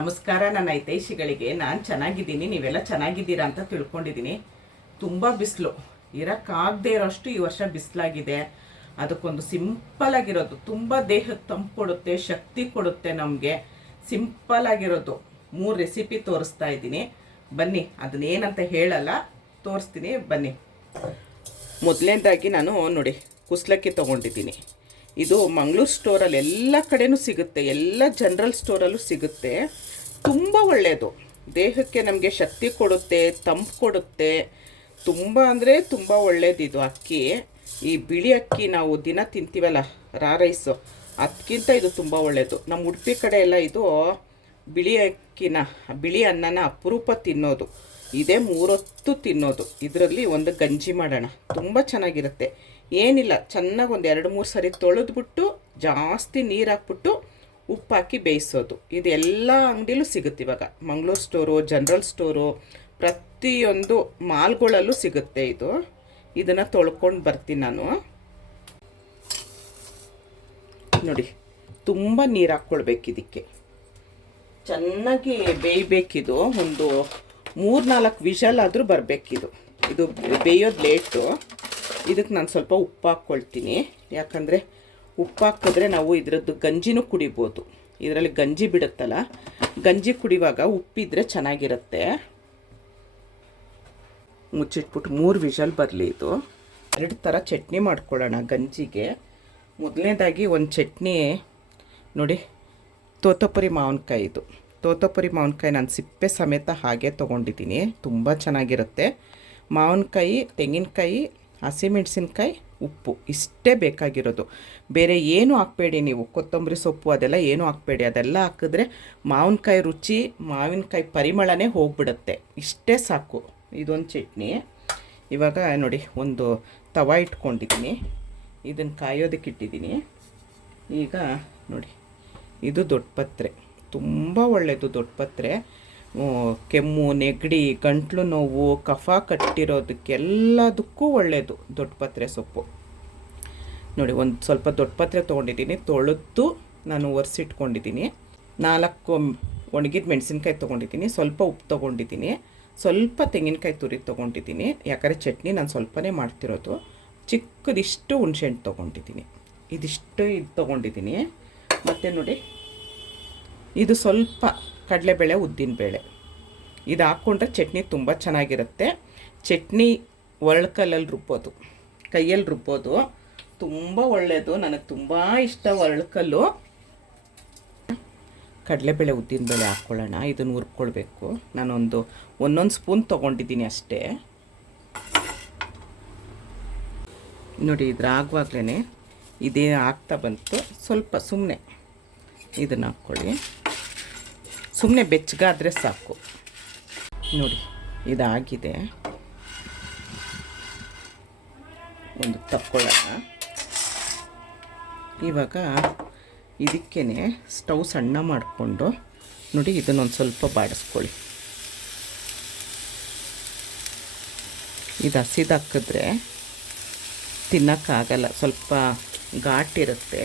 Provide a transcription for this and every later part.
ನಮಸ್ಕಾರ, ನನ್ನ ಹಿತೈಷಿಗಳಿಗೆ. ನಾನು ಚೆನ್ನಾಗಿದ್ದೀನಿ, ನೀವೆಲ್ಲ ಚೆನ್ನಾಗಿದ್ದೀರಾ ಅಂತ ತಿಳ್ಕೊಂಡಿದ್ದೀನಿ. ತುಂಬ ಬಿಸಿಲು. ಇರೋಕ್ಕಾಗದೇ ಇರೋಷ್ಟು ಈ ವರ್ಷ ಬಿಸಿಲಾಗಿದೆ. ಅದಕ್ಕೊಂದು ಸಿಂಪಲ್ ಆಗಿರೋದು. ತುಂಬ ದೇಹಕ್ಕೆ ತಂಪು ಕೊಡುತ್ತೆ, ಶಕ್ತಿ ಕೊಡುತ್ತೆ ನಮಗೆ. ಸಿಂಪಲ್ ಆಗಿರೋದು. ಮೂರು ರೆಸಿಪಿ ತೋರಿಸ್ತಾ ಇದ್ದೀನಿ. ಬನ್ನಿ, ಅದನ್ನೇನಂತ ಹೇಳಲ್ಲ. ತೋರಿಸ್ತೀನಿ, ಬನ್ನಿ. ಮೊದಲನೇದಾಗಿ ನಾನು ನೋಡಿ, ಕುಸ್ಲಕ್ಕಿ ತೊಗೊಂಡಿದ್ದೀನಿ. ಇದು ಮಂಗಳೂರು ಸ್ಟೋರಲ್ಲಿ ಎಲ್ಲ ಕಡೆಯೂ ಸಿಗುತ್ತೆ. ಎಲ್ಲ ಜನರಲ್ ಸ್ಟೋರಲ್ಲೂ ಸಿಗುತ್ತೆ. ತುಂಬ ಒಳ್ಳೆಯದು ದೇಹಕ್ಕೆ ನಮಗೆ ಶಕ್ತಿ ಕೊಡುತ್ತೆ, ತಂಪು ಕೊಡುತ್ತೆ. ತುಂಬ ಅಂದರೆ ತುಂಬ ಒಳ್ಳೇದಿದು ಅಕ್ಕಿ. ಈ ಬಿಳಿ ಅಕ್ಕಿ ನಾವು ದಿನ ತಿಂತೀವಲ್ಲ, ರಾ ರೈಸು ಅದಕ್ಕಿಂತ ಇದು ತುಂಬ ಒಳ್ಳೆಯದು ನಮ್ಮ ಉಡುಪಿ ಕಡೆ ಎಲ್ಲ ಇದು ಬಿಳಿ ಅಕ್ಕಿನ, ಬಿಳಿ ಅನ್ನನ ಅಪರೂಪ ತಿನ್ನೋದು. ಇದೇ ಮೂರೊತ್ತು ತಿನ್ನೋದು. ಇದರಲ್ಲಿ ಒಂದು ಗಂಜಿ ಮಾಡೋಣ. ತುಂಬ ಚೆನ್ನಾಗಿರುತ್ತೆ. ಏನಿಲ್ಲ, ಚೆನ್ನಾಗಿ ಒಂದು ಎರಡು ಮೂರು ಸರಿ ತೊಳೆದ್ಬಿಟ್ಟು ಜಾಸ್ತಿ ನೀರು ಹಾಕ್ಬಿಟ್ಟು ಉಪ್ಪು ಹಾಕಿ ಬೇಯಿಸೋದು. ಇದು ಎಲ್ಲ ಅಂಗಡಿಲೂ ಸಿಗುತ್ತೆ ಇವಾಗ. ಮಂಗಳೂರು ಸ್ಟೋರು ಜನರಲ್ ಸ್ಟೋರು ಪ್ರತಿಯೊಂದು ಮಾಲ್ಗಳಲ್ಲೂ ಸಿಗುತ್ತೆ ಇದು. ಇದನ್ನು ತೊಳ್ಕೊಂಡು ಬರ್ತೀನಿ ನಾನು. ನೋಡಿ, ತುಂಬ ನೀರು ಹಾಕ್ಕೊಳ್ಬೇಕು ಇದಕ್ಕೆ. ಚೆನ್ನಾಗಿ ಬೇಯಬೇಕಿದು. ಒಂದು ಮೂರು ನಾಲ್ಕು ವಿಷಲ್ ಆದರೂ ಬರಬೇಕಿದು. ಇದು ಬೇಯೋದು ಲೇಟು ಇದಕ್ಕೆ ನಾನು ಸ್ವಲ್ಪ ಉಪ್ಪು ಹಾಕ್ಕೊಳ್ತೀನಿ. ಯಾಕಂದರೆ ಉಪ್ಪು ಹಾಕಿದ್ರೆ ನಾವು ಇದರದ್ದು ಗಂಜಿನೂ ಕುಡಿಬೋದು. ಇದರಲ್ಲಿ ಗಂಜಿ ಬಿಡುತ್ತಲ್ಲ, ಗಂಜಿ ಕುಡಿಯುವಾಗ ಉಪ್ಪಿದ್ರೆ ಚೆನ್ನಾಗಿರುತ್ತೆ. ಮುಚ್ಚಿಟ್ಬಿಟ್ಟು ಮೂರು ವಿಷಲ್ ಬರಲಿ ಇದು. ಎರಡು ಥರ ಚಟ್ನಿ ಮಾಡ್ಕೊಳ್ಳೋಣ ಗಂಜಿಗೆ. ಮೊದಲನೇದಾಗಿ ಒಂದು ಚಟ್ನಿ, ನೋಡಿ, ತೋತಪುರಿ ಮಾವಿನಕಾಯಿ ಇದು. ತೋತಪುರಿ ಮಾವಿನಕಾಯಿ ನಾನು ಸಿಪ್ಪೆ ಸಮೇತ ಹಾಗೆ ತೊಗೊಂಡಿದ್ದೀನಿ, ತುಂಬ ಚೆನ್ನಾಗಿರುತ್ತೆ. ಮಾವಿನಕಾಯಿ, ತೆಂಗಿನಕಾಯಿ, ಹಸಿಮೆಣಸಿನ್ಕಾಯಿ ಉಪ್ಪು ಇಷ್ಟೇ ಬೇಕಾಗಿರೋದು. ಬೇರೆ ಏನು ಹಾಕ್ಬೇಡಿ ನೀವು. ಕೊತ್ತಂಬರಿ ಸೊಪ್ಪು ಅದೆಲ್ಲ ಏನು ಹಾಕ್ಬೇಡಿ. ಅದೆಲ್ಲ ಹಾಕಿದ್ರೆ ಮಾವಿನಕಾಯಿ ರುಚಿ, ಮಾವಿನಕಾಯಿ ಪರಿಮಳನೇ ಹೋಗ್ಬಿಡುತ್ತೆ. ಇಷ್ಟೇ ಸಾಕು. ಇದೊಂದು ಚಟ್ನಿ. ಇವಾಗ ನೋಡಿ, ಒಂದು ತವ ಇಟ್ಕೊಂಡಿದ್ದೀನಿ. ಇದನ್ನು ಕಾಯೋದಕ್ಕೆ ಇಟ್ಟಿದ್ದೀನಿ. ಈಗ ನೋಡಿ, ಇದು ದೊಡ್ಡ ಪತ್ರೆ. ತುಂಬ ಒಳ್ಳೆಯದು ದೊಡ್ಡ ಪತ್ರೆ. ಕೆಮ್ಮು, ನೆಗಡಿ, ಗಂಟ್ಲು ನೋವು, ಕಫ ಕಟ್ಟಿರೋದಕ್ಕೆಲ್ಲದಕ್ಕೂ ಒಳ್ಳೆಯದು ದೊಡ್ಡಪತ್ರೆ ಸೊಪ್ಪು. ನೋಡಿ, ಒಂದು ಸ್ವಲ್ಪ ದೊಡ್ಡಪತ್ರೆ ತೊಗೊಂಡಿದ್ದೀನಿ. ತೊಳೆದು ನಾನು ಒರೆಸಿಟ್ಕೊಂಡಿದ್ದೀನಿ. ನಾಲ್ಕು ಒಣಗಿದ ಮೆಣಸಿನ್ಕಾಯಿ ತೊಗೊಂಡಿದ್ದೀನಿ. ಸ್ವಲ್ಪ ಉಪ್ಪು ತೊಗೊಂಡಿದ್ದೀನಿ. ಸ್ವಲ್ಪ ತೆಂಗಿನಕಾಯಿ ತುರಿ ತೊಗೊಂಡಿದ್ದೀನಿ. ಯಾಕಂದರೆ ಚಟ್ನಿ ನಾನು ಸ್ವಲ್ಪನೇ ಮಾಡ್ತಿರೋದು. ಚಿಕ್ಕದಿಷ್ಟು ಹುಣ್ಸೆಹಣ್ಣು ತೊಗೊಂಡಿದ್ದೀನಿ. ಇದಿಷ್ಟು ಇದು ತೊಗೊಂಡಿದ್ದೀನಿ. ಮತ್ತು ನೋಡಿ, ಇದು ಸ್ವಲ್ಪ ಕಡಲೆಬೇಳೆ ಉದ್ದಿನಬೇಳೆ ಇದು ಹಾಕ್ಕೊಂಡ್ರೆ ಚಟ್ನಿ ತುಂಬ ಚೆನ್ನಾಗಿರುತ್ತೆ. ಚಟ್ನಿ ಒರಳ್ಕಲ್ಲಲ್ಲಿ ರುಬ್ಬೋದು. ಕೈಯಲ್ಲಿ ರುಬ್ಬೋದು. ತುಂಬ ಒಳ್ಳೆಯದು ನನಗೆ ತುಂಬ ಇಷ್ಟ ಒರಳ್ಕಲ್ಲು ಕಡಲೆಬೇಳೆ ಉದ್ದಿನಬೇಳೆ ಹಾಕ್ಕೊಳ್ಳೋಣ. ಇದನ್ನು ಹುರ್ಕೊಳ್ಬೇಕು. ನಾನೊಂದು ಒಂದೊಂದು ಸ್ಪೂನ್ ತೊಗೊಂಡಿದ್ದೀನಿ ಅಷ್ಟೇ. ನೋಡಿ, ಇದ್ರ ಆಗುವಾಗಲೇ ಇದೇ ಆಗ್ತಾ ಬಂತು. ಸ್ವಲ್ಪ ಸುಮ್ಮನೆ ಇದನ್ನು ಹಾಕ್ಕೊಳ್ಳಿ. ಸುಮ್ಮನೆ ಬೆಚ್ಚಗಾದರೆ ಸಾಕು. ನೋಡಿ, ಇದಾಗಿದೆ. ಒಂದು ತಕ್ಕೊಳ್ಳೋಣ. ಇವಾಗ ಇದಕ್ಕೇ ಸ್ಟವ್ ಸಣ್ಣ ಮಾಡಿಕೊಂಡು ನೋಡಿ, ಇದನ್ನೊಂದು ಸ್ವಲ್ಪ ಬಾಡಿಸ್ಕೊಳ್ಳಿ. ಇದು ಹಸಿದಾಕಿದ್ರೆ ತಿನ್ನೋಕ್ಕಾಗಲ್ಲ, ಸ್ವಲ್ಪ ಘಾಟಿರುತ್ತೆ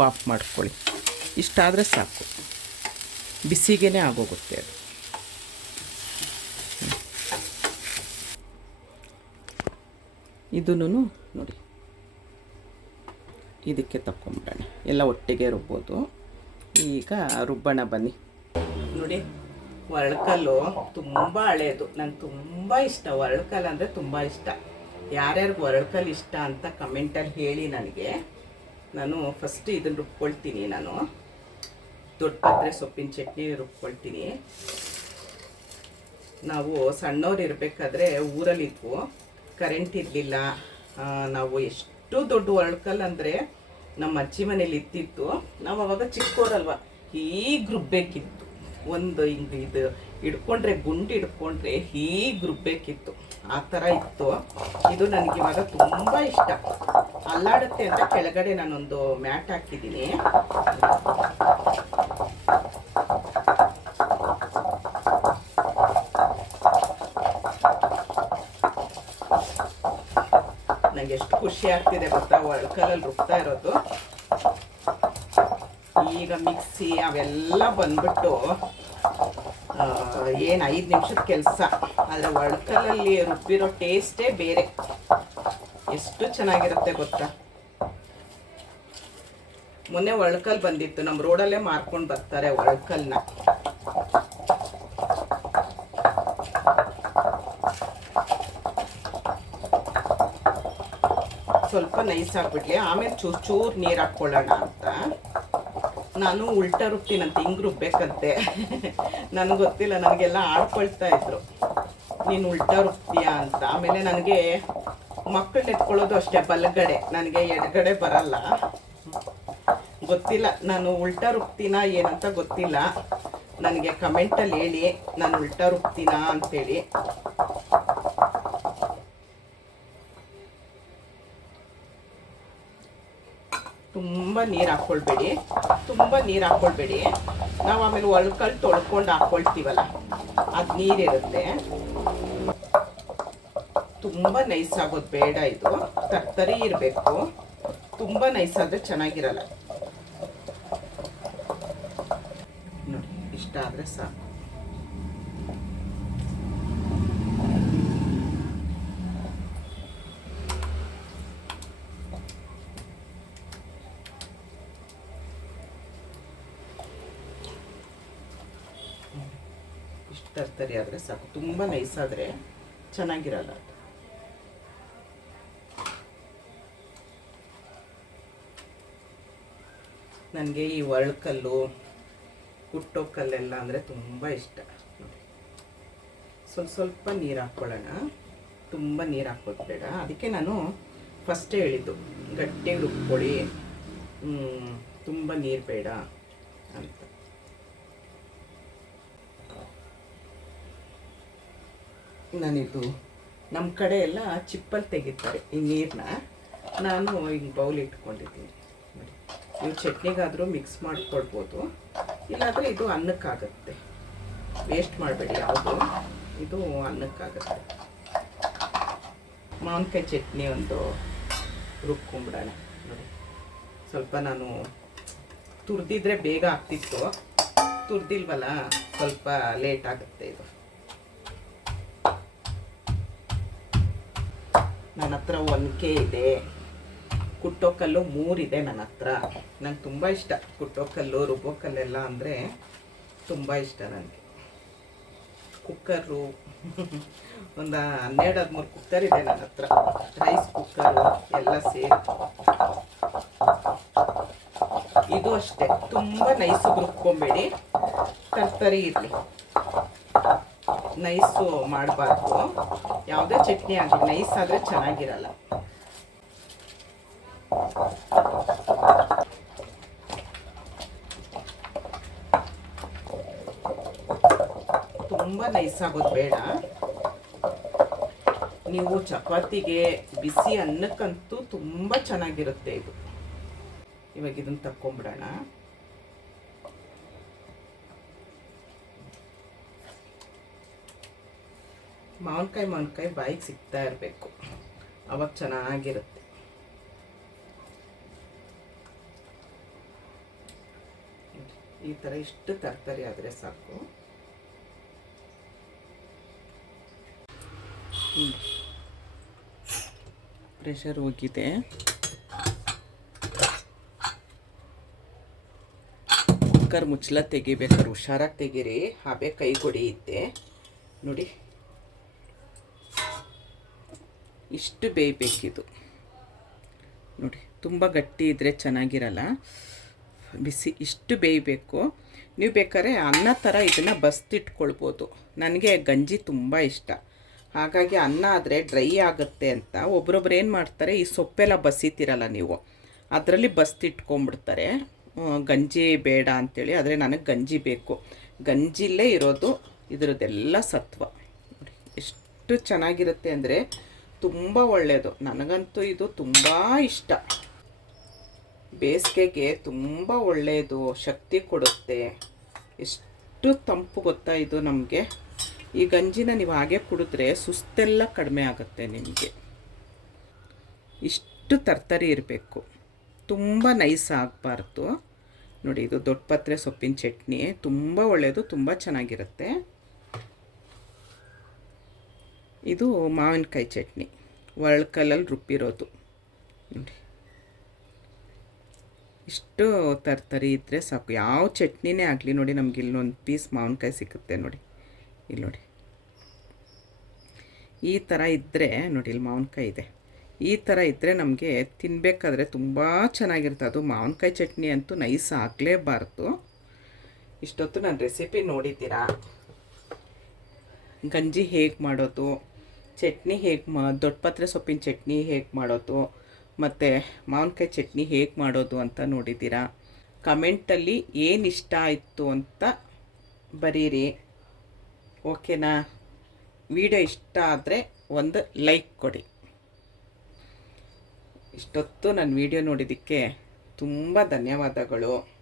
ಆಫ್ ಮಾಡ್ಕೊಳ್ಳಿ. ಇಷ್ಟಾದರೆ ಸಾಕು. ಬಿಸಿಗೇ ಆಗೋಗುತ್ತೆ ಅದು. ಇದನ್ನು ನೋಡಿ. ಇದಕ್ಕೆ ತಕ್ಕೊಂಬಿಡೋಣ. ಎಲ್ಲ ಒಟ್ಟಿಗೆ ರುಬ್ಬೋದು. ಈಗ ರುಬ್ಬಣ ಬನ್ನಿ. ನೋಡಿ ಒರಳ್ಕಲ್ಲು ತುಂಬ ಹಳೆಯದು ನಂಗೆ ತುಂಬ ಇಷ್ಟ. ಒರಳ್ಕಲ್ಲು ಅಂದರೆ ತುಂಬ ಇಷ್ಟ. ಯಾರ್ಯಾರಿಗೂ ಒರಳ್ಕಲ್ಲು ಇಷ್ಟ ಅಂತ ಕಮೆಂಟಲ್ಲಿ ಹೇಳಿ ನನಗೆ. ನಾನು ಫಸ್ಟ್ ಇದನ್ನು ರುಬ್ಕೊಳ್ತೀನಿ ನಾನು. ದೊಡ್ಡ ಪಾತ್ರೆ ಸೊಪ್ಪಿನ ಚಟ್ನಿ ರುಬ್ಕೊಳ್ತೀನಿ. ನಾವು ಸಣ್ಣವ್ರು ಇರಬೇಕಾದ್ರೆ ಊರಲ್ಲಿದ್ವು. ಕರೆಂಟ್ ಇರಲಿಲ್ಲ. ನಾವು ಎಷ್ಟು ದೊಡ್ಡ ಒಳ್ಕಲ್ ಅಂದರೆ ನಮ್ಮ ಅಜ್ಜಿ ಮನೇಲಿ ಇತ್ತಿತ್ತು ನಾವು ಅವಾಗ ಚಿಕ್ಕವರಲ್ವ ಹೀಗೆ ರುಬ್ಬೇಕಿತ್ತು. ಒಂದು ಹಿಂಗೆ ಇದು ಹಿಡ್ಕೊಂಡ್ರೆ, ಗುಂಡು ಹಿಡ್ಕೊಂಡ್ರೆ ಹೀಗೆ ರುಬ್ಬೇಕಿತ್ತು. ಆ ಥರ ಇತ್ತು. ಇದು ನನಗೆ ಇವಾಗ ತುಂಬ ಇಷ್ಟ. ಅಲ್ಲಾಡುತ್ತೆ ಅಂತ ಕೆಳಗಡೆ ನಾನೊಂದು ಮ್ಯಾಟ್ ಹಾಕಿದ್ದೀನಿ. ನನಗೆ ಎಷ್ಟು ಖುಷಿ ಆಗ್ತಿದೆ ಗೊತ್ತಾ? ಒಳ್ಕಲಲ್ಲಿ ರುಬ್ತಾ ಇರೋದು. ಈಗ ಮಿಕ್ಸಿ ಅವೆಲ್ಲ ಬಂದ್ಬಿಟ್ಟು ಏನು ಐದು ನಿಮಿಷದ ಕೆಲಸ. ಆದರೆ ಒಳ್ಕಲಲ್ಲಿ ರುಬ್ಬಿರೋ ಟೇಸ್ಟೇ ಬೇರೆ. ಎಷ್ಟು ಚೆನ್ನಾಗಿರುತ್ತೆ ಗೊತ್ತಾ? ಮೊನ್ನೆ ಒಳ್ಕಲ್ ಬಂದಿತ್ತು ನಮ್ಮ ರೋಡಲ್ಲೇ ಮಾರ್ಕೊಂಡು ಬರ್ತಾರೆ ಒಳ್ಕಲ್ನ. ಸ್ವಲ್ಪ ನೈಸ್ ಹಾಕ್ಬಿಡ್ಲಿ ಆಮೇಲೆ ಚೂರು ಚೂರು ನೀರು ಹಾಕ್ಕೊಳ್ಳೋಣ ಅಂತ. ನಾನು ಉಲ್ಟಾ ರುಬ್ತೀನಂತೆ, ಹಿಂಗೆ ರುಬ್ಬೇಕಂತೆ. ನನಗೆ ಗೊತ್ತಿಲ್ಲ, ನನಗೆಲ್ಲ ಆಡ್ಕೊಳ್ತಾ ಇದ್ರು. ನೀನು ಉಲ್ಟಾ ರುಬ್ತೀಯಾ ಅಂತ. ಆಮೇಲೆ ನನಗೆ ಮಕ್ಕಳು ಎತ್ಕೊಳ್ಳೋದು ಅಷ್ಟೇ, ಬಲಗಡೆ. ನನಗೆ ಎಡಗಡೆ ಬರಲ್ಲ. ಗೊತ್ತಿಲ್ಲ, ನಾನು ಉಲ್ಟಾ ರುಬ್ತೀನಾ ಏನಂತ ಗೊತ್ತಿಲ್ಲ. ನನಗೆ ಕಮೆಂಟಲ್ಲಿ ಹೇಳಿ, ನಾನು ಉಲ್ಟಾ ರುಬ್ತೀನಾ ಅಂತೇಳಿ ತುಂಬ ನೀರು ಹಾಕ್ಕೊಳ್ಬೇಡಿ ತುಂಬ ನೀರು ಹಾಕ್ಕೊಳ್ಬೇಡಿ ನಾವು ಆಮೇಲೆ ಒಳ್ಕಲ್ಲಿ ತೊಳ್ಕೊಂಡು ಹಾಕ್ಕೊಳ್ತೀವಲ್ಲ ಅದು ನೀರಿರುತ್ತೆ ತುಂಬ ನೈಸ್ ಆಗೋದು ಬೇಡ ಇದು. ತರ್ತರಿ ಇರಬೇಕು. ತುಂಬ ನೈಸ್ ಆದರೆ ಚೆನ್ನಾಗಿರಲ್ಲ. ನೋಡಿ, ಇಷ್ಟ ಆದರೆ ಸಾಕು. ಇಷ್ಟು ತರ್ತರಿ ಆದರೆ ಸಾಕು. ತುಂಬ ನೈಸ್ ಆದರೆ ಚೆನ್ನಾಗಿರಲ್ಲ. ನನಗೆ ಈ ಒಳ್ಕಲ್ಲು ಕುಟ್ಟೋ ಕಲ್ಲೆಲ್ಲ ಅಂದರೆ ತುಂಬ ಇಷ್ಟ. ಸ್ವಲ್ಪ ಸ್ವಲ್ಪ ನೀರು ಹಾಕ್ಕೊಳ್ಳೋಣ. ತುಂಬ ನೀರು ಹಾಕೋದು ಬೇಡ. ಅದಕ್ಕೆ ನಾನು ಫಸ್ಟೇ ಹೇಳಿದ್ದು ಗಟ್ಟಿಗೆ ರುಬ್ಕೊಳ್ಳಿ ತುಂಬ ನೀರು ಬೇಡ ಅಂತ. ನಾನಿದು ನಮ್ಮ ಕಡೆ ಎಲ್ಲ ಚಿಪ್ಪಲ್ಲಿ ತೆಗಿತಾರೆ ಈ ನೀರನ್ನ ನಾನು ಹಿಂಗೆ ಬೌಲ್ ಇಟ್ಕೊಂಡಿದ್ದೀನಿ. ನೀವು ಚಟ್ನಿಗಾದರೂ ಮಿಕ್ಸ್ ಮಾಡಿಕೊಡ್ಬೋದು. ಇಲ್ಲಾಂದರೆ ಇದು ಅನ್ನಕ್ಕಾಗತ್ತೆ. ವೇಸ್ಟ್ ಮಾಡಬೇಡಿ, ಯಾವುದು? ಇದು ಅನ್ನಕ್ಕಾಗತ್ತೆ. ಮಾವಿನಕಾಯಿ ಚಟ್ನಿ ಒಂದು ರುಬ್ಕೊಂಬಿಡೋಣ. ನೋಡಿ. ಸ್ವಲ್ಪ ನಾನು ತುರಿದಿದ್ರೆ ಬೇಗ ಆಗ್ತಿತ್ತು. ತುರ್ದಿಲ್ವಲ್ಲ, ಸ್ವಲ್ಪ ಲೇಟ್ ಆಗುತ್ತೆ ಇದು. ನನ್ನ ಹತ್ರ ಒನಕೆ ಇದೆ. ಕುಟ್ಟೋ ಕಲ್ಲು ಮೂರಿದೆ ನನ್ನ ಹತ್ರ. ನಂಗೆ ತುಂಬ ಇಷ್ಟ ಕುಟ್ಟೋಕಲ್ಲು, ರುಬ್ಬೋಕಲ್ಲೆಲ್ಲ ರುಬ್ಬೋ ಕಲ್ಲೆಲ್ಲ ಅಂದರೆ ತುಂಬ ಇಷ್ಟ ನನಗೆ ಕುಕ್ಕರು, ಒಂದು ಹನ್ನೆರಡು, ಹದಿಮೂರು ಕುಕ್ಕರ್ ಇದೆ ನನ್ನ ಹತ್ರ. ರೈಸ್ ಕುಕ್ಕರು ಎಲ್ಲ ಸೇರಿ. ಇದು ಅಷ್ಟೇ. ತುಂಬ ನೈಸಿಗೆ ರುಬ್ಕೊಬೇಡಿ. ತರ್ತರಿ ಇರಲಿ. ನೈಸು ಮಾಡಬಾರ್ದು. ಯಾವುದೇ ಚಟ್ನಿ ಆಗಲಿ, ನೈಸ್ ಆದರೆ ಚೆನ್ನಾಗಿರಲ್ಲ. ತುಂಬ ನೈಸ್ ಆಗೋದು ಬೇಡ. ನೀವು ಚಪಾತಿಗೆ ಬಿಸಿ ಅನ್ನಕ್ಕಂತೂ ತುಂಬ ಚೆನ್ನಾಗಿರುತ್ತೆ ಇದು. ಇವಾಗ ಇದನ್ನು ತಕ್ಕೊಂಬಿಡೋಣ. ಮಾವಿನಕಾಯಿ ಮಾವಿನಕಾಯಿ ಬಾಯಿಗೆ ಸಿಗ್ತಾ ಇರಬೇಕು. ಅವಾಗ ಚೆನ್ನಾಗಿರುತ್ತೆ. ಈ ಥರ ಇಷ್ಟು ತರಕಾರಿ ಆದರೆ ಸಾಕು. ಪ್ರೆಷರ್ ಹೋಗಿದೆ. ಕುಕ್ಕರ್ ಮುಚ್ಚಲ ತೆಗಿಬೇಕಾದ್ರೆ, ಹುಷಾರಾಗಿ ತೆಗೀರಿ. ಹಬೆ ಕೈ ಇದ್ದೆ ನೋಡಿ. ಇಷ್ಟು ಬೇಯಬೇಕಿದು. ನೋಡಿ, ತುಂಬ ಗಟ್ಟಿ ಇದ್ದರೆ ಚೆನ್ನಾಗಿರಲ್ಲ. ಬಿಸಿ, ಇಷ್ಟು ಬೇಯಬೇಕು. ನೀವು ಬೇಕಾದ್ರೆ ಅನ್ನ ಥರ ಇದನ್ನು ಬಸ್ತಿಟ್ಕೊಳ್ಬೋದು. ನನಗೆ ಗಂಜಿ ತುಂಬ ಇಷ್ಟ. ಹಾಗಾಗಿ ಅನ್ನ ಆದರೆ ಡ್ರೈ ಆಗುತ್ತೆ ಅಂತ ಒಬ್ರೊಬ್ರು ಏನು ಮಾಡ್ತಾರೆ, ಈ ಸೊಪ್ಪೆಲ್ಲ ಬಸಿತೀರಲ್ಲ ನೀವು, ಅದರಲ್ಲಿ ಬಸ್ತಿಟ್ಕೊಂಡ್ಬಿಡ್ತಾರೆ ಗಂಜಿ ಬೇಡ ಅಂಥೇಳಿ ಆದರೆ ನನಗೆ ಗಂಜಿ ಬೇಕು. ಗಂಜಿಲೇ ಇರೋದು ಇದರದ್ದೆಲ್ಲ ಸತ್ವ. ಎಷ್ಟು ಚೆನ್ನಾಗಿರುತ್ತೆ ಅಂದರೆ ತುಂಬ ಒಳ್ಳೆಯದು ನನಗಂತೂ ಇದು ತುಂಬ ಇಷ್ಟ. ಬೇಸಿಗೆಗೆ ತುಂಬ ಒಳ್ಳೆಯದು ಶಕ್ತಿ ಕೊಡುತ್ತೆ. ಎಷ್ಟು ತಂಪು ಗೊತ್ತಾ ಇದು ನಮಗೆ. ಈ ಗಂಜಿನ ನೀವು ಹಾಗೆ ಕುಡಿದ್ರೆ ಸುಸ್ತೆಲ್ಲ ಕಡಿಮೆ ಆಗುತ್ತೆ ನಿಮಗೆ. ಇಷ್ಟು ತರ್ತರಿ ಇರಬೇಕು. ತುಂಬ ನೈಸ್ ಆಗಬಾರ್ದು. ನೋಡಿ, ಇದು ದೊಡ್ಡ ಪತ್ರೆ ಸೊಪ್ಪಿನ ಚಟ್ನಿ. ತುಂಬ ಒಳ್ಳೆಯದು ತುಂಬ ಚೆನ್ನಾಗಿರುತ್ತೆ. ಇದು ಮಾವಿನಕಾಯಿ ಚಟ್ನಿ. ಒಳ್ಕಲ್ಲಲ್ಲಿ ರುಬ್ಬಿರೋದು. ನೋಡಿ. ಇಷ್ಟು ತರ್ತರಿ ಇದ್ದರೆ ಸಾಕು. ಯಾವ ಚಟ್ನಿನೇ ಆಗಲಿ ನೋಡಿ, ನಮ್ಗೆ ಇಲ್ಲೊಂದು ಪೀಸ್ ಮಾವಿನಕಾಯಿ ಸಿಗುತ್ತೆ ನೋಡಿ. ಇಲ್ಲಿ ನೋಡಿ. ಈ ಥರ ಇದ್ದರೆ ನೋಡಿ ಇಲ್ಲಿ ಮಾವಿನಕಾಯಿ ಇದೆ. ಈ ಥರ ಇದ್ದರೆ ನಮಗೆ ತಿನ್ನಬೇಕಾದ್ರೆ ತುಂಬ ಚೆನ್ನಾಗಿರುತ್ತೆ. ಅದು ಮಾವಿನಕಾಯಿ ಚಟ್ನಿ ಅಂತೂ ನೈಸ್ ಆಗಲೇಬಾರ್ದು. ಇಷ್ಟೊತ್ತು ನಾನು ರೆಸಿಪಿ ನೋಡಿದ್ದೀರಾ? ಗಂಜಿ ಹೇಗೆ ಮಾಡೋದು, ಚಟ್ನಿ ಹೇಗೆ ಮಾ ದೊಡ್ಡಪತ್ರೆ ಸೊಪ್ಪಿನ ಚಟ್ನಿ ಹೇಗೆ ಮಾಡೋದು, ಮತ್ತು ಮಾವಿನಕಾಯಿ ಚಟ್ನಿ ಹೇಗೆ ಮಾಡೋದು ಅಂತ ನೋಡಿದ್ದೀರಾ? ಕಮೆಂಟಲ್ಲಿ ಏನು ಇಷ್ಟ ಆಯಿತು ಅಂತ ಬರೀರಿ. ಓಕೆನಾ ವಿಡಿಯೋ ಇಷ್ಟ ಆದರೆ ಒಂದು ಲೈಕ್ ಕೊಡಿ. ಇಷ್ಟೊತ್ತು ನನ್ನ ವಿಡಿಯೋ ನೋಡಿದ್ದಕ್ಕೆ ತುಂಬ ಧನ್ಯವಾದಗಳು.